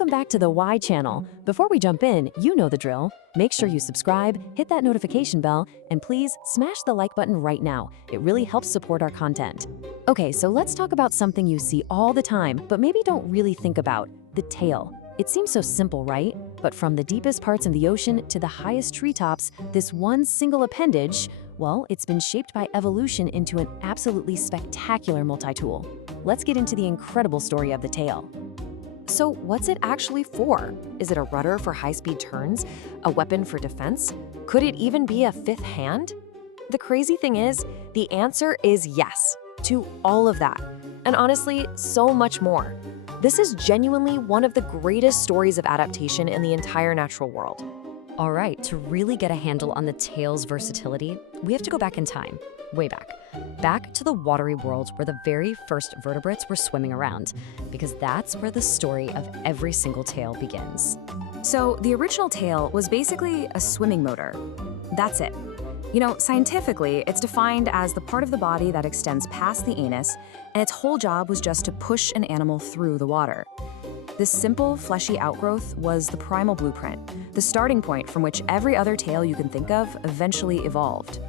welcome back to the Y channel. Before we jump in, you know the drill. Make sure you subscribe, hit that notification bell, and please smash the like button right now. It really helps support our content. Okay, so let's talk about something you see all the time, but maybe don't really think about: the tail. It seems so simple, right? But from the deepest parts of the ocean to the highest treetops, this one single appendage, well, it's been shaped by evolution into an absolutely spectacular multi-tool. Let's get into the incredible story of the tail. So what's it actually for? Is it a rudder for high-speed turns? A weapon for defense? Could it even be a fifth hand? The crazy thing is, the answer is yes to all of that. And honestly, so much more. This is genuinely one of the greatest stories of adaptation in the entire natural world. All right, to really get a handle on the tail's versatility, we have to go back in time, way back. Back to the watery world where the very first vertebrates were swimming around, because that's where the story of every single tail begins. So the original tail was basically a swimming motor. That's it. You know, scientifically, it's defined as the part of the body that extends past the anus, and its whole job was just to push an animal through the water. This simple, fleshy outgrowth was the primal blueprint, the starting point from which every other tail you can think of eventually evolved.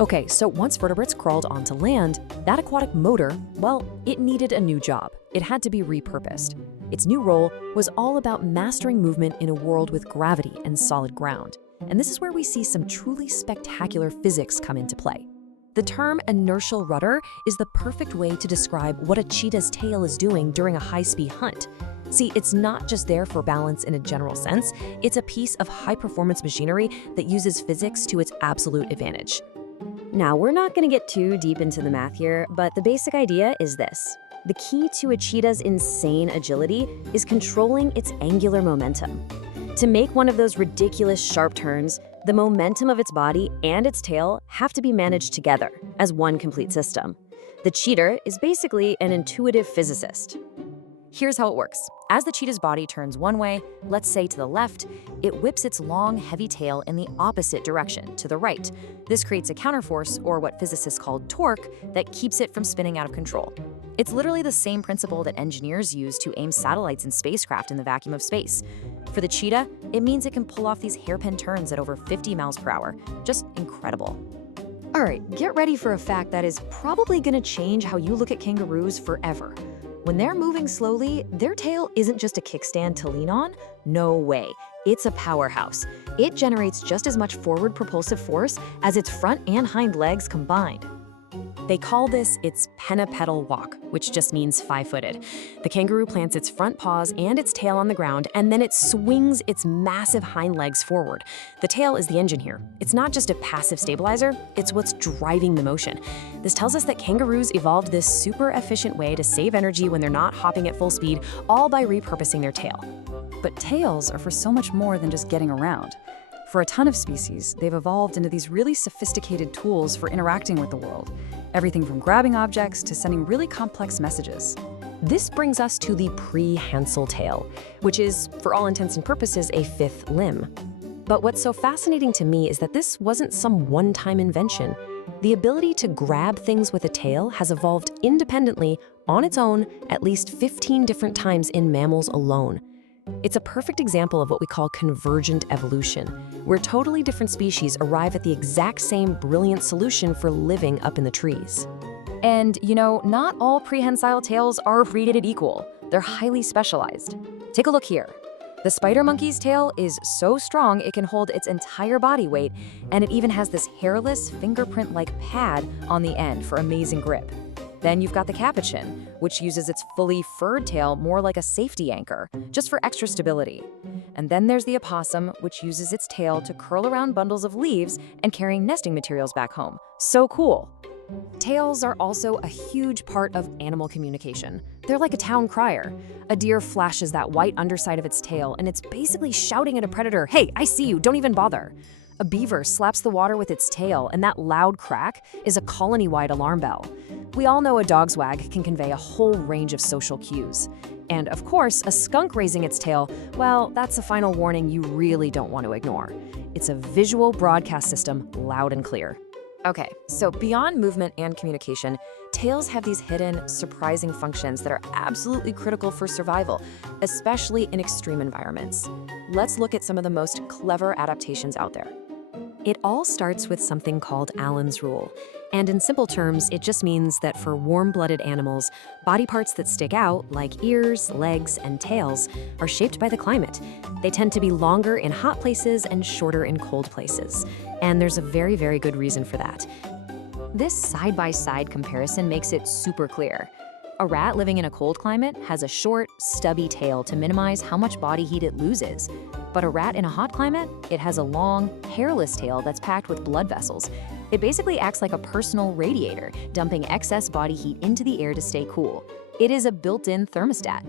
Okay, so once vertebrates crawled onto land, that aquatic motor, well, it needed a new job. It had to be repurposed. Its new role was all about mastering movement in a world with gravity and solid ground. And this is where we see some truly spectacular physics come into play. The term inertial rudder is the perfect way to describe what a cheetah's tail is doing during a high-speed hunt. See, it's not just there for balance in a general sense, it's a piece of high-performance machinery that uses physics to its absolute advantage. Now, we're not going to get too deep into the math here, but the basic idea is this. The key to a cheetah's insane agility is controlling its angular momentum. To make one of those ridiculous sharp turns, the momentum of its body and its tail have to be managed together as one complete system. The cheetah is basically an intuitive physicist. Here's how it works. As the cheetah's body turns one way, let's say to the left, it whips its long, heavy tail in the opposite direction, to the right. This creates a counterforce, or what physicists call torque, that keeps it from spinning out of control. It's literally the same principle that engineers use to aim satellites and spacecraft in the vacuum of space. For the cheetah, it means it can pull off these hairpin turns at over 50 miles per hour. Just incredible. All right, get ready for a fact that is probably going to change how you look at kangaroos forever. When they're moving slowly, their tail isn't just a kickstand to lean on. No way. It's a powerhouse. It generates just as much forward propulsive force as its front and hind legs combined. They call this its pennapedal walk, which just means five-footed. The kangaroo plants its front paws and its tail on the ground, and then it swings its massive hind legs forward. The tail is the engine here. It's not just a passive stabilizer, it's what's driving the motion. This tells us that kangaroos evolved this super efficient way to save energy when they're not hopping at full speed, all by repurposing their tail. But tails are for so much more than just getting around. For a ton of species, they've evolved into these really sophisticated tools for interacting with the world. Everything from grabbing objects to sending really complex messages. This brings us to the prehensile tail, which is, for all intents and purposes, a fifth limb. But what's so fascinating to me is that this wasn't some one-time invention. The ability to grab things with a tail has evolved independently, on its own, at least 15 different times in mammals alone. It's a perfect example of what we call convergent evolution, where totally different species arrive at the exact same brilliant solution for living up in the trees. And, you know, not all prehensile tails are created equal. They're highly specialized. Take a look here. The spider monkey's tail is so strong it can hold its entire body weight, and it even has this hairless, fingerprint-like pad on the end for amazing grip. Then you've got the capuchin, which uses its fully furred tail more like a safety anchor, just for extra stability. And then there's the opossum, which uses its tail to curl around bundles of leaves and carrying nesting materials back home. So cool! Tails are also a huge part of animal communication. They're like a town crier. A deer flashes that white underside of its tail, and it's basically shouting at a predator, "Hey, I see you, don't even bother." A beaver slaps the water with its tail, and that loud crack is a colony-wide alarm bell. We all know a dog's wag can convey a whole range of social cues. And of course, a skunk raising its tail, well, that's a final warning you really don't want to ignore. It's a visual broadcast system, loud and clear. Okay, so beyond movement and communication, tails have these hidden, surprising functions that are absolutely critical for survival, especially in extreme environments. Let's look at some of the most clever adaptations out there. It all starts with something called Allen's rule. And in simple terms, it just means that for warm-blooded animals, body parts that stick out, like ears, legs, and tails, are shaped by the climate. They tend to be longer in hot places and shorter in cold places. And there's a very, very good reason for that. This side-by-side comparison makes it super clear. A rat living in a cold climate has a short, stubby tail to minimize how much body heat it loses. But a rat in a hot climate, it has a long, hairless tail that's packed with blood vessels. It basically acts like a personal radiator, dumping excess body heat into the air to stay cool. It is a built-in thermostat.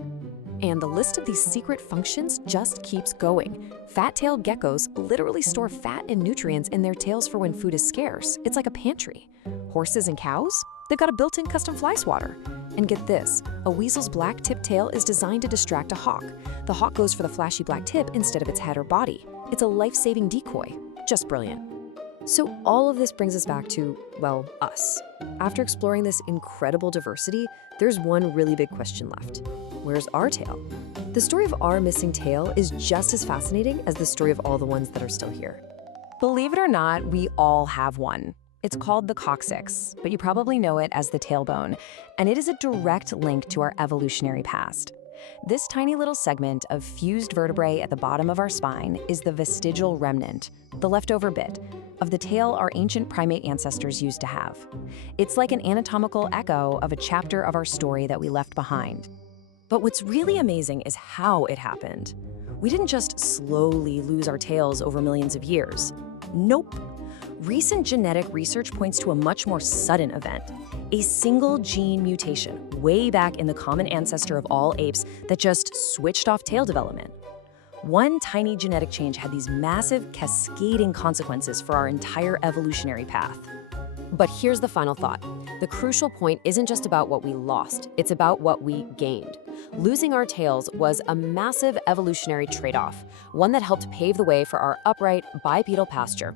And the list of these secret functions just keeps going. Fat-tailed geckos literally store fat and nutrients in their tails for when food is scarce. It's like a pantry. Horses and cows? They've got a built-in custom fly swatter. And get this, a weasel's black tip tail is designed to distract a hawk. The hawk goes for the flashy black tip instead of its head or body. It's a life-saving decoy. Just brilliant. So all of this brings us back to, well, us. After exploring this incredible diversity, there's one really big question left. Where's our tail? The story of our missing tail is just as fascinating as the story of all the ones that are still here. Believe it or not, we all have one. It's called the coccyx, but you probably know it as the tailbone, and it is a direct link to our evolutionary past. This tiny little segment of fused vertebrae at the bottom of our spine is the vestigial remnant, the leftover bit, of the tail our ancient primate ancestors used to have. It's like an anatomical echo of a chapter of our story that we left behind. But what's really amazing is how it happened. We didn't just slowly lose our tails over millions of years. Nope. Recent genetic research points to a much more sudden event, a single gene mutation way back in the common ancestor of all apes that just switched off tail development. One tiny genetic change had these massive, cascading consequences for our entire evolutionary path. But here's the final thought. The crucial point isn't just about what we lost, it's about what we gained. Losing our tails was a massive evolutionary trade-off, one that helped pave the way for our upright, bipedal posture.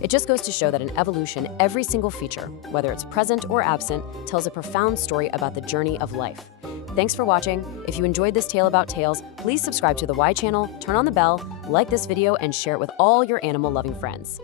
It just goes to show that in evolution, every single feature, whether it's present or absent, tells a profound story about the journey of life. Thanks for watching. If you enjoyed this tale about tails, please subscribe to the Y channel, turn on the bell, like this video, and share it with all your animal-loving friends.